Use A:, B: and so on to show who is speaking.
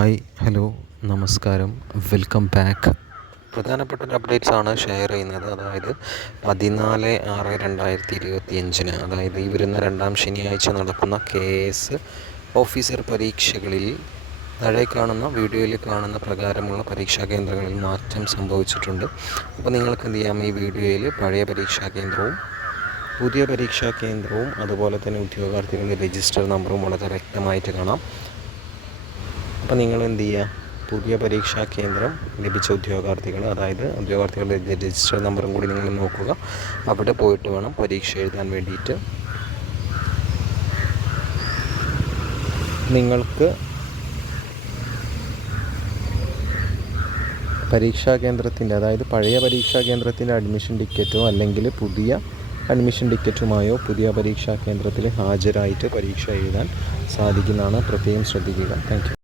A: Hi hello നമസ്കാരം. Welcome back. പ്രധാനപ്പെട്ട ഒരു അപ്ഡേറ്റ്സ് ആണ് ഷെയർ ചെയ്യുന്നത്. അതായത് പതിനാല് ആറ് രണ്ടായിരത്തി ഇരുപത്തി അഞ്ചിന് അതായത് ഈ വരുന്ന രണ്ടാം ശനിയാഴ്ച നടക്കുന്ന കെ എസ് ഓഫീസർ പരീക്ഷകളിൽ താഴെ കാണുന്ന വീഡിയോയിൽ കാണുന്ന പ്രകാരമുള്ള പരീക്ഷാ കേന്ദ്രങ്ങളിൽ മാറ്റം സംഭവിച്ചിട്ടുണ്ട്. അപ്പോൾ നിങ്ങൾക്ക് എന്ത് ചെയ്യാം? ഈ വീഡിയോയിൽ പഴയ പരീക്ഷാ കേന്ദ്രവും പുതിയ പരീക്ഷാ കേന്ദ്രവും അതുപോലെ തന്നെ ഉദ്യോഗാർത്ഥികളുടെ രജിസ്റ്റർ നമ്പറും വളരെ വ്യക്തമായിട്ട് കാണാം. അപ്പോൾ നിങ്ങൾ എന്ത് ചെയ്യുക? പുതിയ പരീക്ഷാ കേന്ദ്രം ലഭിച്ച ഉദ്യോഗാർത്ഥികൾ അതായത് ഉദ്യോഗാർത്ഥികളുടെ രജിസ്റ്റർ നമ്പറും കൂടി നിങ്ങൾ നോക്കുക. അവിടെ പോയിട്ട് വേണം പരീക്ഷ എഴുതാൻ വേണ്ടിയിട്ട്. നിങ്ങൾക്ക് പരീക്ഷാ കേന്ദ്രത്തിന്റെ അതായത് പഴയ പരീക്ഷാ കേന്ദ്രത്തിന്റെ അഡ്മിഷൻ ടിക്കറ്റോ അല്ലെങ്കിൽ പുതിയ അഡ്മിഷൻ ടിക്കറ്റുമായോ പുതിയ പരീക്ഷാ കേന്ദ്രത്തിൽ ഹാജരായിട്ട് പരീക്ഷ എഴുതാൻ സാധിക്കുന്നതാണ്. പ്രത്യേകം ശ്രദ്ധിക്കുക. താങ്ക്